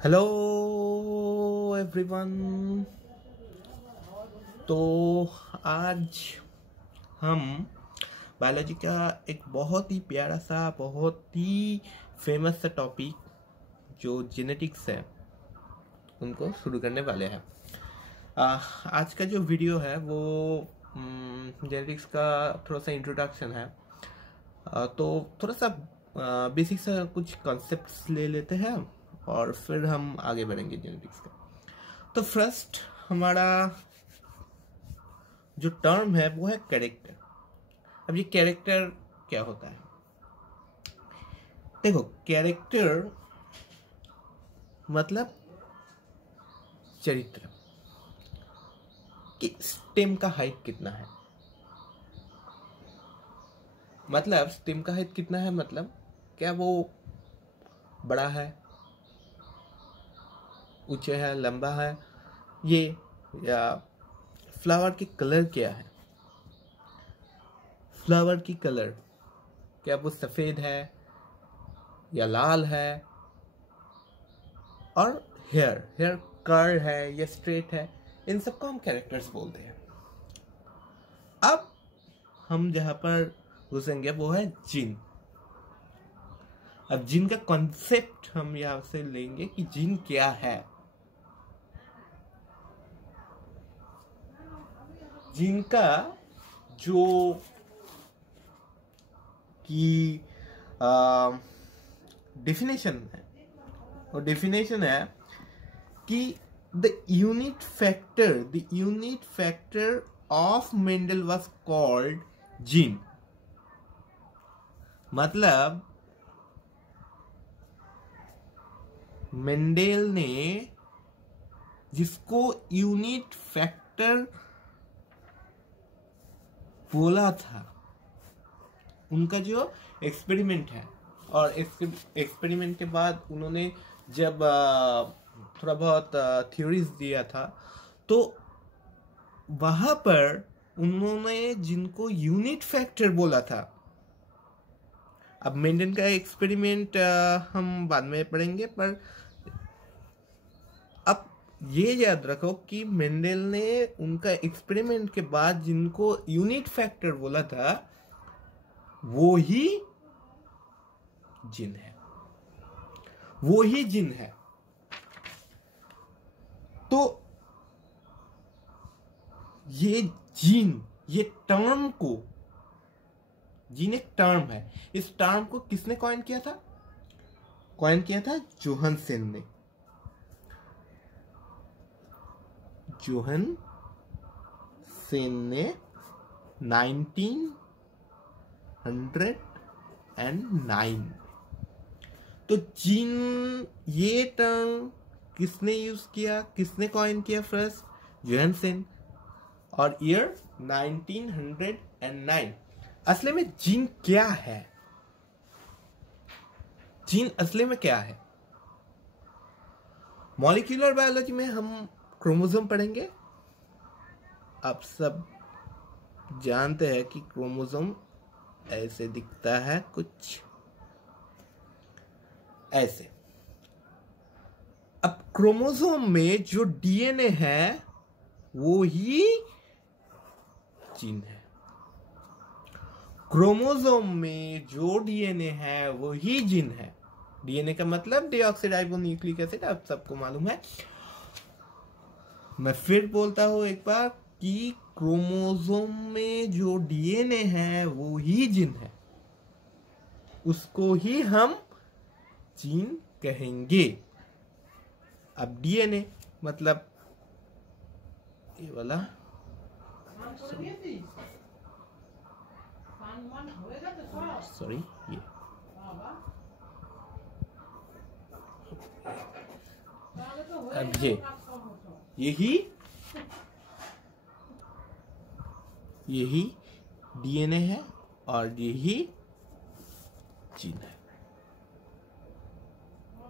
Hello everyone. तो आज हम बायोलॉजी का एक बहुत ही प्यारा सा, बहुत ही फेमस सा टॉपिक जो जेनेटिक्स है उनको शुरू करने वाले हैं। आज का जो वीडियो है वो जेनेटिक्स का थोड़ा सा इंट्रोडक्शन है। तो थोड़ा सा बेसिक सा कुछ कॉन्सेप्ट्स ले लेते हैं और फिर हम आगे बढ़ेंगे जेनेटिक्स का। तो फर्स्ट हमारा जो टर्म है वो है कैरेक्टर। अब ये कैरेक्टर क्या होता है? देखो, कैरेक्टर मतलब चरित्र कि स्टेम का हाइट कितना है। मतलब स्टेम का हाइट कितना है मतलब क्या वो बड़ा है, ऊंचे है, लंबा है, ये, या फ्लावर की कलर क्या है। फ्लावर की कलर क्या वो सफेद है या लाल है, और हेयर कर्ल है या स्ट्रेट है, इन सबको हम कैरेक्टर्स बोलते हैं। अब हम जहां पर घुसेंगे वो है जीन। अब जीन का कॉन्सेप्ट हम यहां से लेंगे कि जीन क्या है। जीन का जो की डेफिनेशन है, वो डेफिनेशन है कि the unit factor of Mendel was called gene. मतलब मेंडेल ने जिसको यूनिट फैक्टर बोला था, उनका जो एक्सपेरिमेंट है, और एक्सपेरिमेंट के बाद उन्होंने जब थोड़ा बहुत थ्योरीज दिया था, तो वहां पर उन्होंने जिनको यूनिट फैक्टर बोला था। अब मेंडल का एक्सपेरिमेंट हम बाद में पढ़ेंगे, पर अब ये याद रखो कि मेंडल ने उनका एक्सपेरिमेंट के बाद जिनको यूनिट फैक्टर बोला था वो ही जीन है, वो ही जीन है। तो ये जीन, ये टर्म को, जीन एक टर्म है, इस टर्म को किसने कॉइन किया था? कॉइन किया था जोहानसेन ने। जोहानसेन ने 1909। तो जीन, ये टर्म किसने यूज किया, किसने कॉइन किया? फर्स्ट जोहानसेन, और ईयर 1909। असले में जीन क्या है? जीन असले में क्या है? मॉलिक्यूलर बायोलॉजी में हम क्रोमोसोम पढ़ेंगे। आप सब जानते हैं कि क्रोमोसोम ऐसे दिखता है, कुछ ऐसे। अब क्रोमोसोम में जो डीएनए है वो ही जीन है। क्रोमोसोम में जो डीएनए है वो ही जीन है। डीएनए का मतलब डीऑक्सीराइबोन्यूक्लिक एसिड, आप सबको मालूम है। मैं फिर बोलता हूं एक बार कि क्रोमोसोम में जो डीएनए है वो ही जीन है, उसको ही हम जीन कहेंगे। अब डीएनए मतलब ये वाला, सॉरी, ये अब यही डीएनए है और यही जीन है,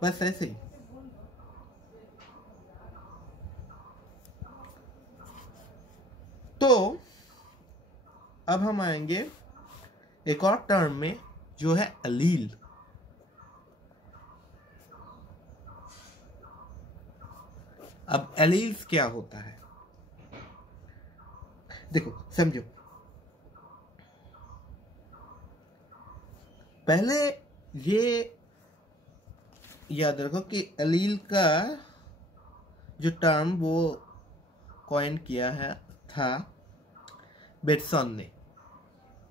बस ऐसे ही। तो अब हम आएंगे एक और टर्म में जो है अलील। अब एलील्स क्या होता है, देखो समझो। पहले ये याद रखो कि एलील का जो टर्म वो कॉइन किया है था बेटसन ने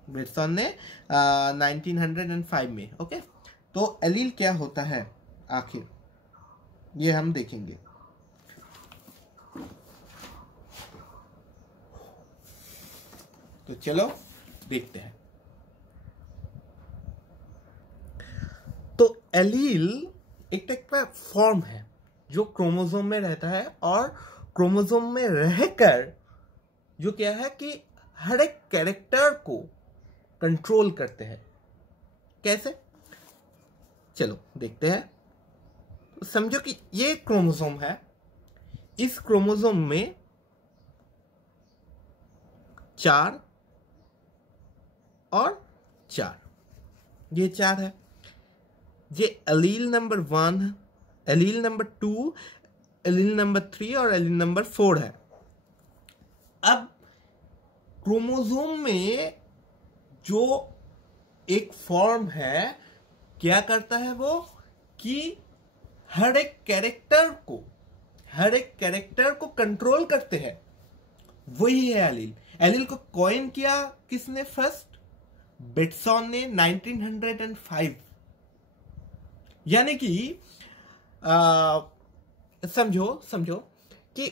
1905 में। ओके, तो एलील क्या होता है आखिर, ये हम देखेंगे। तो चलो देखते हैं। तो एलील एक टाइप का फॉर्म है जो क्रोमोसोम में रहता है, और क्रोमोसोम में रहकर जो क्या है कि हर एक कैरेक्टर को कंट्रोल करते हैं। कैसे, चलो देखते हैं। तो समझो कि ये क्रोमोसोम है, इस क्रोमोसोम में 4 और 4, ये 4 है। ये allele number 1, allele number 2, allele number 3 और एलील नंबर 4 है। अब क्रोमोसोम में जो एक फॉर्म है क्या करता है वो, कि हर एक कैरेक्टर को कंट्रोल करते हैं, वही है एलील। एलील को कॉइन किया किसने फर्स्ट, बेटसन ने 1905। यानी कि समझो कि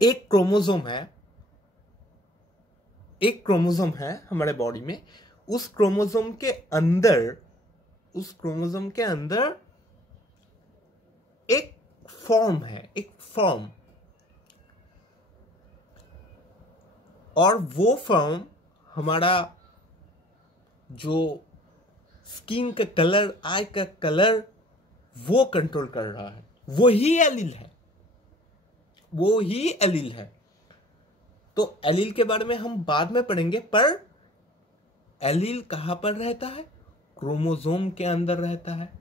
एक क्रोमोसोम है हमारे बॉडी में। उस क्रोमोसोम के अंदर एक फॉर्म है, और वो फॉर्म हमारा जो स्किन का कलर, आई का कलर, वो कंट्रोल कर रहा है। वो ही एलील है। तो एलील के बारे में हम बाद में पढ़ेंगे, पर एलील कहां पर रहता है, क्रोमोसोम के अंदर रहता है।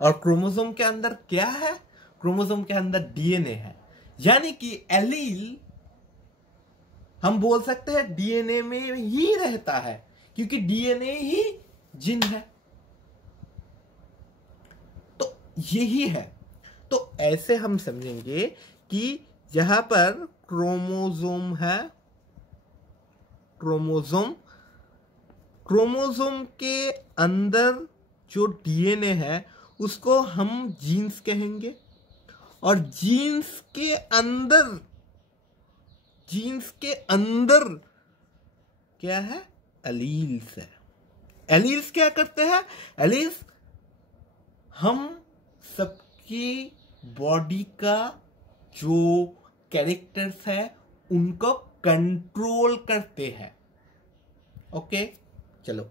और क्रोमोसोम के अंदर क्या है, क्रोमोसोम के अंदर डीएनए है। यानी कि एलील हम बोल सकते हैं डीएनए में ही रहता है, क्योंकि डीएनए ही जीन है। तो यही है। तो ऐसे हम समझेंगे कि यहां पर क्रोमोसोम है, क्रोमोसोम के अंदर जो डीएनए है उसको हम जीन्स कहेंगे, और जीन्स के अंदर क्या है, एलील्स है। एलील्स क्या करते हैं, एलील्स हम सबकी बॉडी का जो कैरेक्टर्स है उनको कंट्रोल करते हैं। ओके, चलो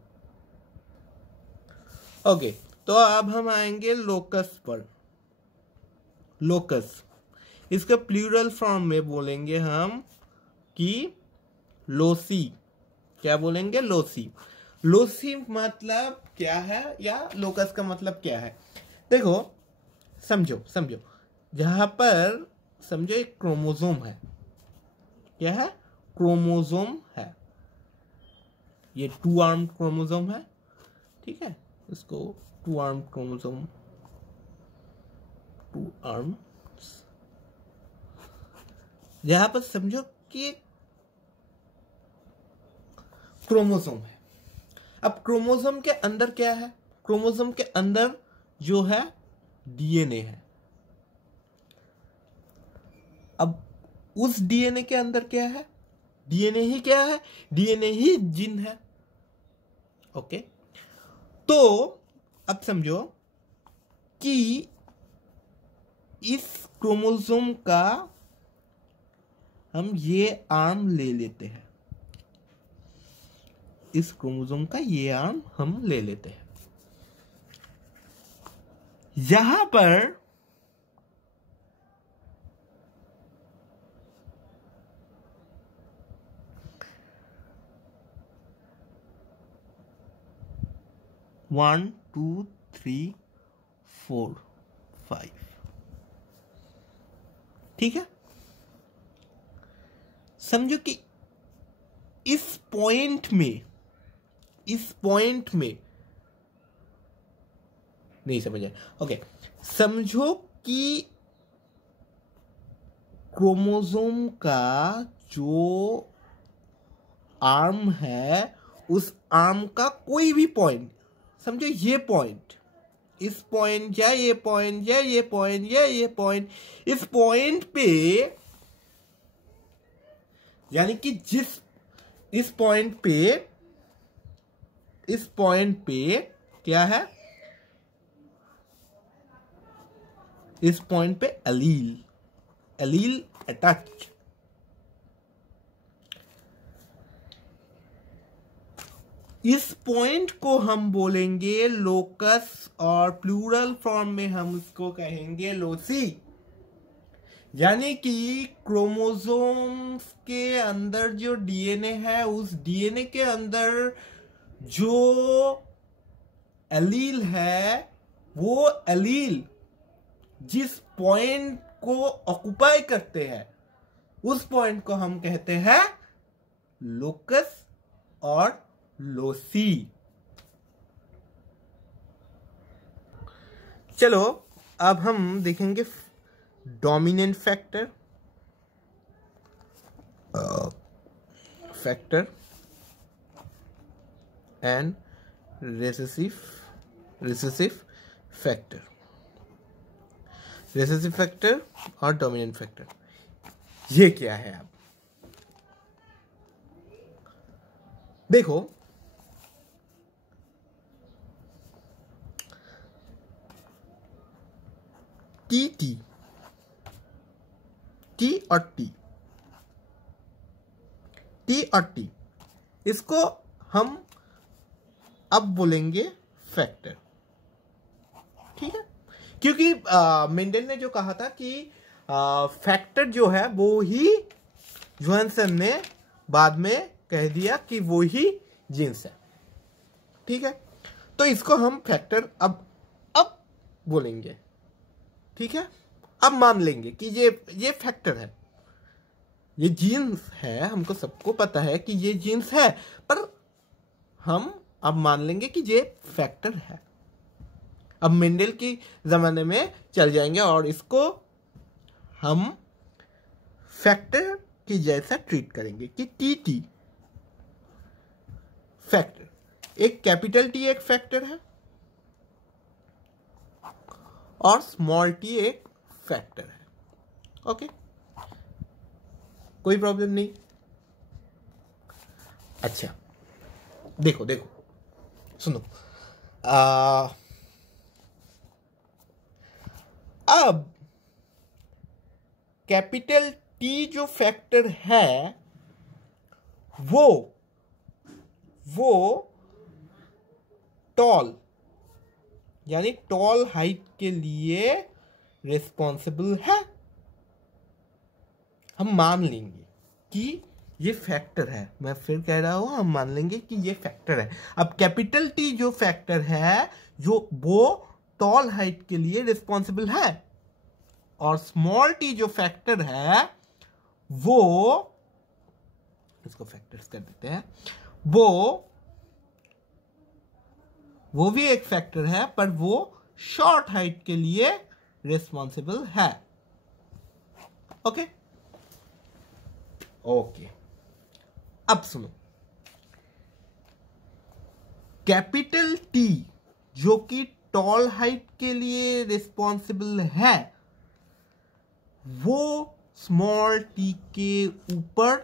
ओके। तो अब हम आएंगे लोकस पर। लोकस, इसका प्लूरल फॉर्म में बोलेंगे हम कि लोसी। क्या बोलेंगे, लोसी मतलब क्या है, या लोकस का मतलब क्या है। देखो समझो जहां पर समझो एक क्रोमोसोम है, क्या है, क्रोमोसोम है। ये 2 आर्म क्रोमोसोम है, ठीक है, इसको 2 आर्म क्रोमोसोम, 2 आर्म्स। यहां पर समझो कि क्रोमोसोम है। अब क्रोमोसोम के अंदर क्या है, क्रोमोसोम के अंदर जो है डीएनए है। अब उस डीएनए के अंदर क्या है, डीएनए ही क्या है, डीएनए ही जीन है। ओके, तो अब समझो कि इस क्रोमोसोम का हम ये आर्म ले लेते हैं, इस क्रोमोसोम का ये आर्म हम ले लेते हैं। यहां पर वन 2 3 4 5। ठीक है, समझो कि इस पॉइंट में नहीं समझ आया। ओके, समझो कि क्रोमोसोम का जो आर्म है, उस आर्म का कोई भी पॉइंट, समझो ये पॉइंट, इस पॉइंट या ये पॉइंट या ये पॉइंट या ये पॉइंट, इस पॉइंट पे, यानी कि इस पॉइंट पे क्या है, इस पॉइंट पे एलील अटैच। इस पॉइंट को हम बोलेंगे लोकस, और प्लूरल फॉर्म में हम उसको कहेंगे लोसी। यानी कि क्रोमोसोम्स के अंदर जो डीएनए है, उस डीएनए के अंदर जो एलील है, वो एलील जिस पॉइंट को ऑक्युपाई करते हैं, उस पॉइंट को हम कहते हैं लोकस और लोसी। चलो अब हम देखेंगे dominant factor and recessive factor और डोमिनेंट फैक्टर। ये क्या है? अब देखो, टी और टी इसको हम अब बोलेंगे फैक्टर। ठीक है, क्योंकि मेंडल ने जो कहा था कि फैक्टर जो है वो ही, जोहानसन ने बाद में कह दिया कि वो ही जीन्स है। ठीक है, तो इसको हम फैक्टर अब बोलेंगे। ठीक है, अब मान लेंगे कि ये फैक्टर है, ये जीन्स है, हमको सबको पता है कि ये जीन्स है, पर हम अब मान लेंगे कि ये फैक्टर है। अब मेंडल की जमाने में चल जाएंगे और इसको हम फैक्टर की जैसा ट्रीट करेंगे कि टी फैक्टर, एक कैपिटल टी एक फैक्टर है और स्मॉल टी एक फैक्टर है। ओके, कोई प्रॉब्लम नहीं। अच्छा, देखो सुनो, अब कैपिटल टी जो फैक्टर है वो टॉल, यानी टॉल हाइट के लिए रिस्पॉन्सिबल है। हम मान लेंगे कि ये फैक्टर है, मैं फिर कह रहा हूं, हम मान लेंगे कि ये फैक्टर है। अब कैपिटल टी जो फैक्टर है, जो वो टॉल हाइट के लिए रिस्पॉन्सिबल है, और स्मॉल टी जो फैक्टर है वो, इसको फैक्टर्स कर देते हैं, वो भी एक फैक्टर है, पर वो शॉर्ट हाइट के लिए रिस्पॉन्सिबल है। ओके, अब सुनो, कैपिटल टी जो कि टॉल हाइट के लिए रिस्पॉन्सिबल है, वो स्मॉल टी के ऊपर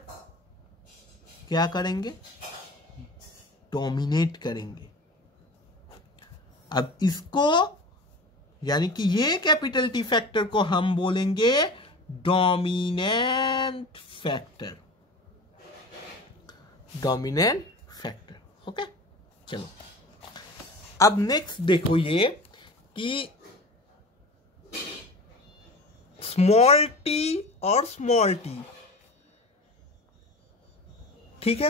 क्या करेंगे? डोमिनेट करेंगे। अब इसको, यानी कि ये कैपिटल टी फैक्टर को हम बोलेंगे डोमिनेंट फैक्टर। ओके, चलो अब नेक्स्ट देखो ये कि स्मॉल टी और स्मॉल टी, ठीक है,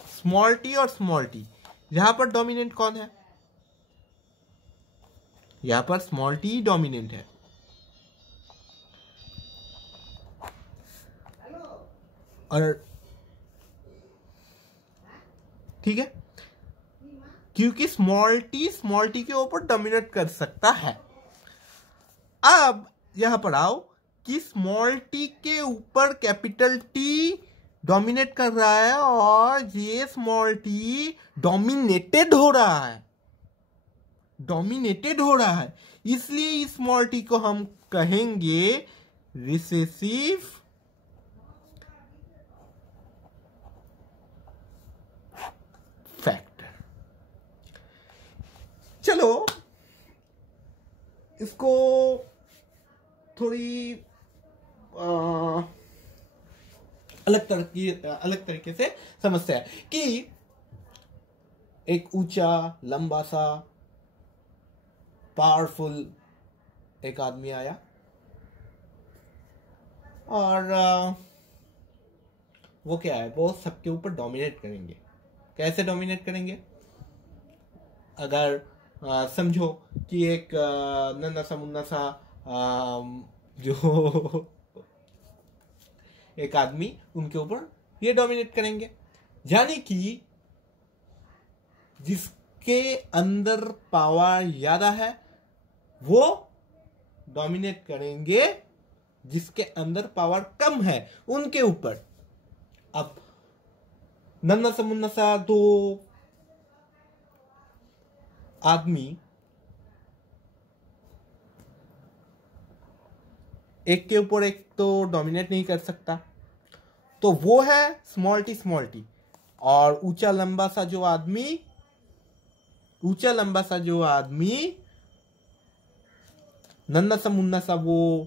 स्मॉल टी और स्मॉल टी, यहां पर डोमिनेंट कौन है? यहां पर स्मॉल टी डोमिनेंट है। और ठीक है, क्योंकि स्मॉल टी के ऊपर डोमिनेट कर सकता है। अब यहां पर आओ कि स्मॉल टी के ऊपर कैपिटल टी डोमिनेट कर रहा है और ये स्मॉल टी डोमिनेटेड हो रहा है, इसलिए इस स्मॉल टी को हम कहेंगे रिसेसिव फैक्टर। चलो इसको थोड़ी अलग तरीके से समझते हैं कि एक ऊंचा लंबा सा पावरफुल एक आदमी आया और वो क्या है, वो सबके ऊपर डोमिनेट करेंगे। कैसे डोमिनेट करेंगे? अगर समझो कि एक नन्हा सा मुन्ना सा जो एक आदमी, उनके ऊपर ये डोमिनेट करेंगे, यानी कि जिसके अंदर पावर ज्यादा है वो डोमिनेट करेंगे जिसके अंदर पावर कम है उनके ऊपर। अब नन्हा सा मुन्ना सा दो आदमी एक के ऊपर एक तो डोमिनेट नहीं कर सकता, तो वो है स्मॉल टी। और ऊंचा लंबा सा जो आदमी नन्हा सा मुन्ना सा वो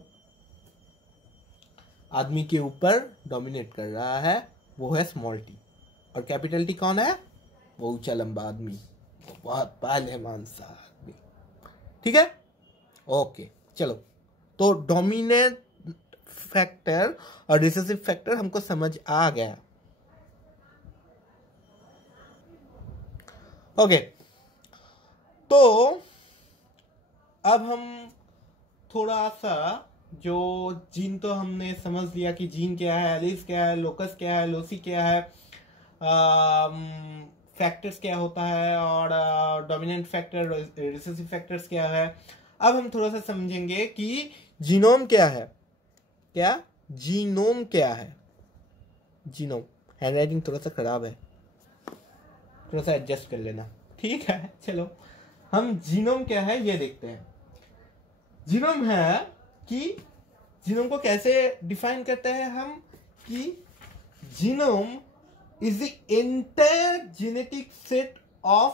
आदमी के ऊपर डोमिनेट कर रहा है, वो है स्मॉल टी। और कैपिटल टी कौन है? वो ऊंचा लंबा आदमी, बहुत पहलवान सा आदमी। ठीक है, ओके। चलो, तो डोमिनेट फैक्टर और रिसेसिव फैक्टर हमको समझ आ गया। ओके, तो अब हम थोड़ा सा जो जीन तो हमने समझ लिया कि जीन क्या है, एलिस क्या है, लोकस क्या है, लोसी क्या है, फैक्टर्स क्या होता है और डोमिनेंट फैक्टर, रिसेसिव फैक्टर्स क्या है। अब हम थोड़ा सा समझेंगे कि जीनोम क्या है। जीनोम क्या है? जीनोम, हैंडराइटिंग थोड़ा सा खराब है, थोड़ा सा एडजस्ट कर लेना। ठीक है, चलो हम जीनोम क्या है ये देखते हैं। जीनोम है कि जीनोम को कैसे डिफाइन करते हैं हम, कि genome is the entire genetic set of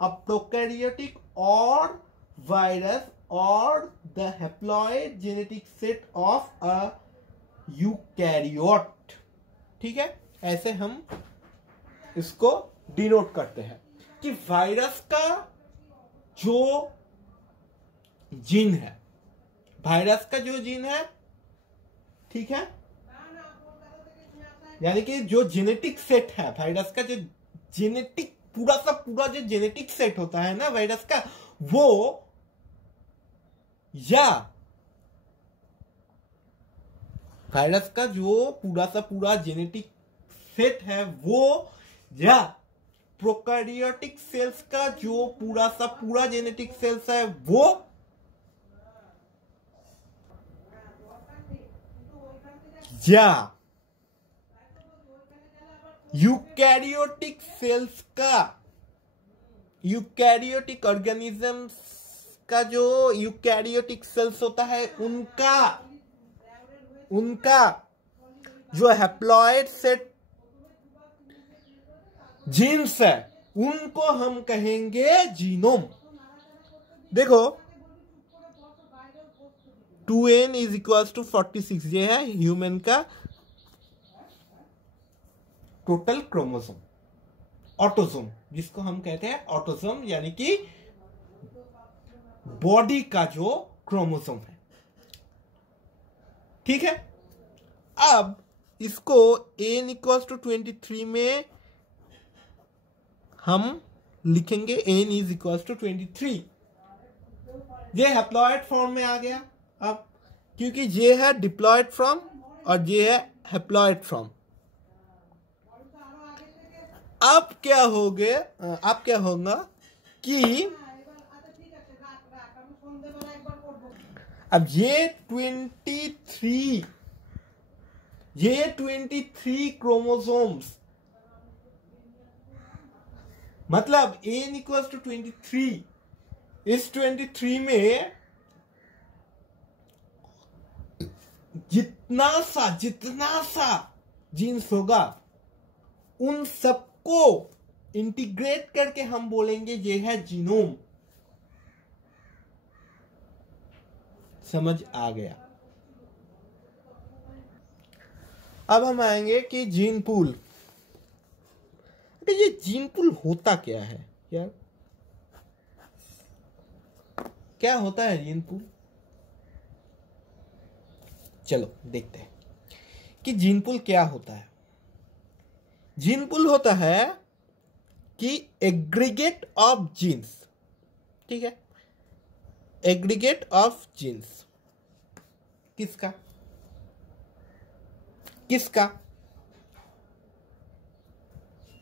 a prokaryotic or virus or the haploid genetic set of a eukaryote। ठीक है, ऐसे हम इसको डिनोट करते हैं कि वायरस का जो जीन है, ठीक है, यानी कि जो जेनेटिक सेट है वायरस का, जो जेनेटिक पूरा जो जेनेटिक सेट होता है ना वायरस का, वो या वायरस का जो पूरा जेनेटिक सेट है वो, या प्रोकैरियोटिक सेल्स का जो पूरा जेनेटिक सेल्स है वो, या यूकैरियोटिक सेल्स का, यूकैरियोटिक ऑर्गेनिजम्स का जो यूकैरियोटिक सेल्स होता है उनका जो हैप्लॉइड सेट जीन्स है उनको हम कहेंगे जीनोम। देखो 2n इज इक्वल टू 46, ये है ह्यूमन का टोटल क्रोमोसोम, ऑटोसोम जिसको हम कहते हैं ऑटोसोम, यानी कि बॉडी का जो क्रोमोसोम है। ठीक है, अब इसको n इक्वल्स टू 23 में हम लिखेंगे n इज इक्वल्स टू 23। ये हैप्लॉइड फॉर्म में आ गया। अब क्योंकि ये है डिप्लॉइड फॉर्म और ये है हैप्लॉइड फॉर्म। अब क्या होगा कि अब ये 23 क्रोमोसोम्स, मतलब n इक्वल्स टू 23, इस 23 में जितना सा जीन्स होगा उन सबको इंटीग्रेट करके हम बोलेंगे ये है जीनोम। समझ आ गया? अब हम आएंगे कि जीन पूल। ये जीन पूल होता क्या है यार? क्या होता है जीन पूल? चलो देखते हैं कि जीन पूल क्या होता है। जीन पूल होता है कि एग्रीगेट ऑफ जीन्स, ठीक है, एग्रीगेट ऑफ जीन्स। किसका?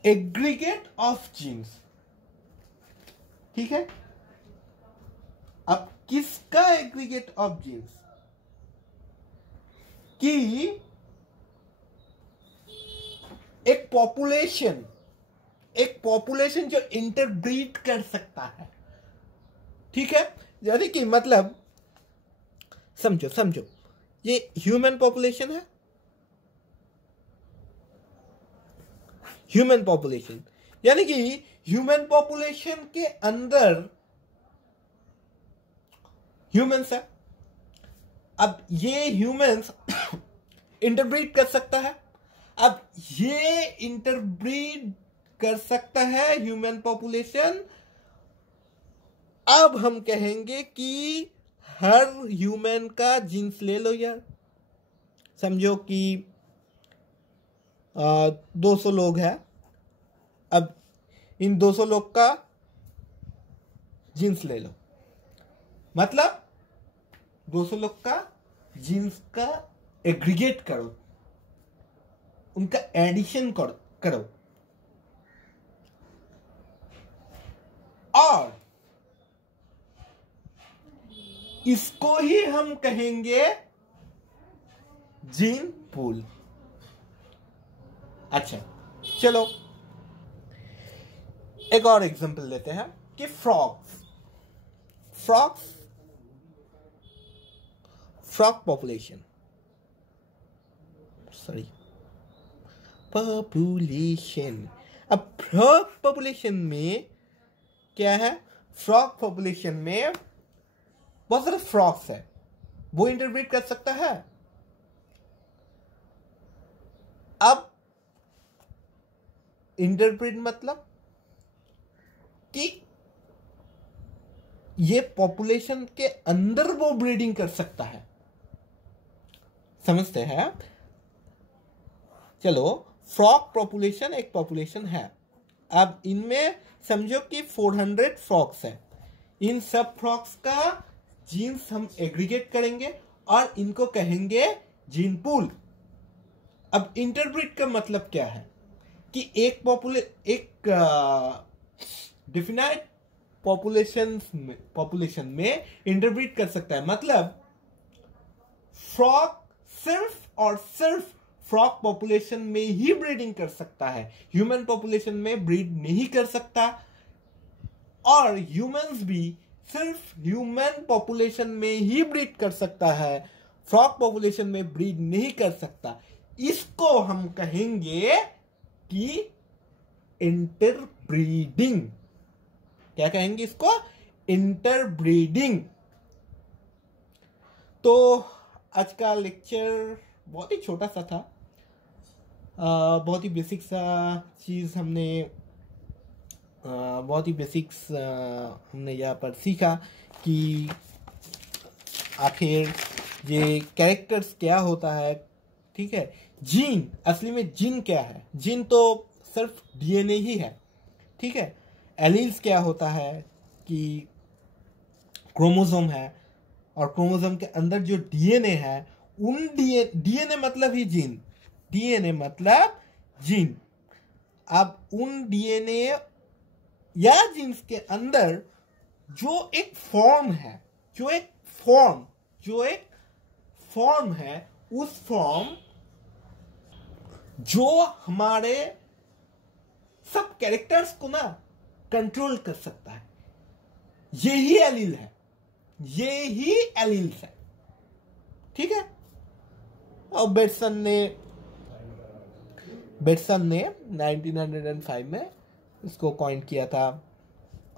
एग्रीगेट ऑफ जीन्स, ठीक है। अब किसका एग्रीगेट ऑफ जीन्स? कि एक पॉपुलेशन जो इंटरब्रीड कर सकता है, ठीक है। यानी कि मतलब समझो ये ह्यूमन पॉपुलेशन है, ह्यूमन पॉपुलेशन, यानी कि ह्यूमन पॉपुलेशन के अंदर ह्यूमंस है। अब ये ह्यूमंस इंटरब्रीड कर सकता है। अब ये इंटरब्रीड कर सकता है ह्यूमन पॉपुलेशन। अब हम कहेंगे कि हर ह्यूमन का जीन्स ले लो यार। समझो कि 200 लोग हैं। अब इन 200 लोग का जीन्स ले लो, मतलब 200 लोग का जीन्स का एग्रीगेट करो, उनका एडिशन करो और इसको ही हम कहेंगे जीन पूल। अच्छा चलो एक और एग्जांपल लेते हैं कि फ्रॉग पॉपुलेशन, अब फ्रॉग पॉपुलेशन में क्या है? फ्रॉग पॉपुलेशन में बहुत सारे फ्रॉग्स है, वो इंटरब्रीड कर सकता है। अब इंटरब्रीड मतलब कि ये पॉपुलेशन के अंदर वो ब्रीडिंग कर सकता है। समझते हैं? चलो फ्रॉग पॉपुलेशन एक पॉपुलेशन है। अब इनमें समझो कि 400 फ्रॉग्स है। इन सब फ्रॉग्स का जीन्स हम एग्रीगेट करेंगे और इनको कहेंगे जीन पूल। अब इंटरब्रीड का मतलब क्या है कि एक डिफिनाइट पॉपुलेशन में इंटरब्रीड कर सकता है। मतलब फ्रॉग सिर्फ और सिर्फ फ्रॉग पॉपुलेशन में ही ब्रीडिंग कर सकता है, ह्यूमन पॉपुलेशन में ब्रीड नहीं कर सकता। और ह्यूमंस भी सिर्फ ह्यूमन पॉपुलेशन में ही ब्रीड कर सकता है, फ्रॉग पॉपुलेशन में ब्रीड नहीं कर सकता। इसको हम कहेंगे कि इंटरब्रीडिंग। क्या कहेंगे इसको? इंटरब्रीडिंग। तो आज का लेक्चर बहुत ही छोटा सा था, बहुत ही बेसिक सा चीज हमने हमने यहाँ पर सीखा कि आखिर ये कैरेक्टर्स क्या होता है। ठीक है, जीन, असली में जीन क्या है? जीन तो सिर्फ डीएनए ही है। ठीक है, एलील्स क्या होता है कि क्रोमोसोम है और क्रोमोसोम के अंदर जो डीएनए है, उन डीएनए मतलब ही जीन, डीएनए मतलब जीन। अब उन डीएनए या जीन्स के अंदर जो एक फॉर्म है, जो एक फॉर्म है, उस फॉर्म जो हमारे सब कैरेक्टर्स को ना कंट्रोल कर सकता है, यही एलील है, यही एलील्स है। ठीक है। और बेटसन ने 1905 में इसको कॉइन किया था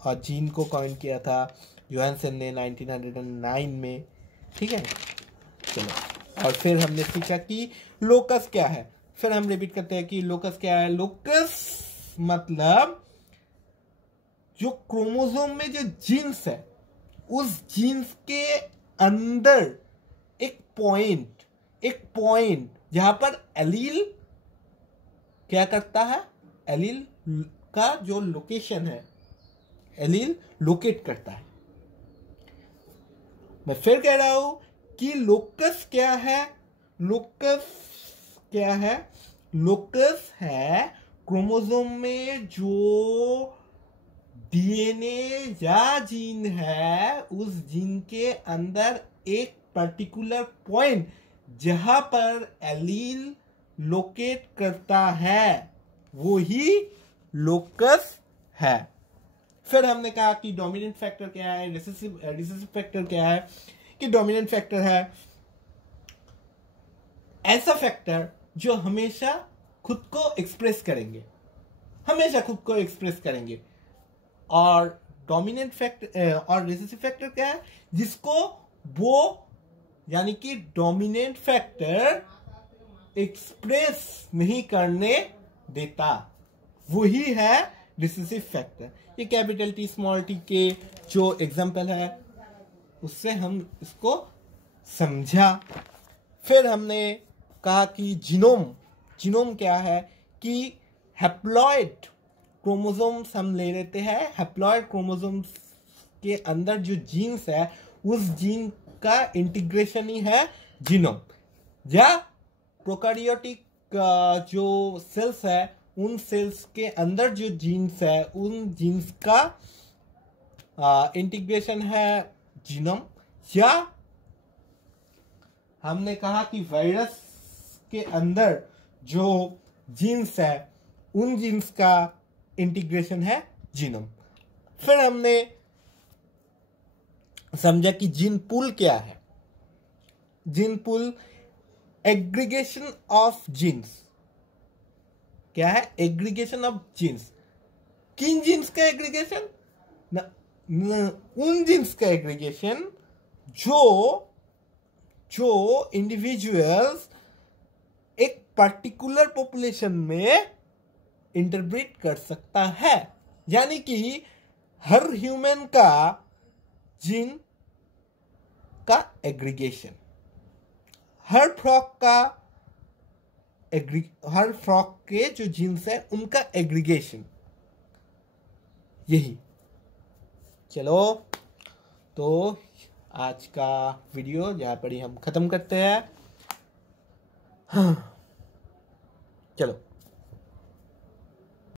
और जीन को कॉइन किया था जोहानसन ने 1909 में। ठीक है। चलो, और फिर हमने सीखा कि लोकस क्या है। फिर हम रिपीट करते हैं कि लोकस क्या है। लोकस मतलब जो क्रोमोसोम में जो जीन्स है, उस जीन्स के अंदर एक पॉइंट जहां पर एलील क्या करता है, एलील का जो लोकेशन है, एलील लोकेट करता है। मैं फिर कह रहा हूं कि लोकस क्या है। लोकस है क्रोमोसोम में जो डीएनए या जीन है, उस जीन के अंदर एक पर्टिकुलर पॉइंट जहां पर एलील लोकेट करता है, वो ही लोकस है। फिर हमने कहा कि डोमिनेंट फैक्टर क्या है, रिसेसिव फैक्टर क्या है। कि डोमिनेंट फैक्टर है ऐसा फैक्टर जो हमेशा खुद को एक्सप्रेस करेंगे, और डोमिनेंट फैक्टर और रिसेसिव फैक्टर क्या है, जिसको वो यानी कि डोमिनेंट फैक्टर एक्सप्रेस नहीं करने देता, वही है रिसेसिव फैक्टर। ये कैपिटल टी स्मॉल टी के जो एग्जांपल है उससे हम इसको समझा। फिर हमने कहा कि जीनोम क्या है, कि हैप्लॉइड क्रोमोसोम्स हम ले लेते हैं। हैप्लॉइड क्रोमोसोम्स के अंदर जो जीन्स है, उस जीन का इंटीग्रेशन ही है जीनोम। या प्रोकैरियोटिक जो सेल्स है, उन सेल्स के अंदर जो जीन्स है, उन जीन्स का इंटीग्रेशन है जीनोम। या हमने कहा कि वायरस के अंदर जो जीन्स है, उन जीन्स का इंटीग्रेशन है जीनोम। फिर हमने समझा कि जीन पूल क्या है। Gene pool aggregation of genes क्या है, एग्रीगेशन ऑफ जीन्स। किन जीन्स का एग्रीगेशन, उन जीन्स का एग्रीगेशन जो इंडिविजुअल्स एक पर्टिकुलर पॉपुलेशन में इंटरप्रेट कर सकता है। यानी कि हर ह्यूमन का जीन का एग्रीगेशन, हर फ्रॉक के जो जीन्स है उनका एग्रीगेशन, यही। चलो, तो आज का वीडियो यहाँ पर ही हम खत्म करते हैं। हाँ, चलो।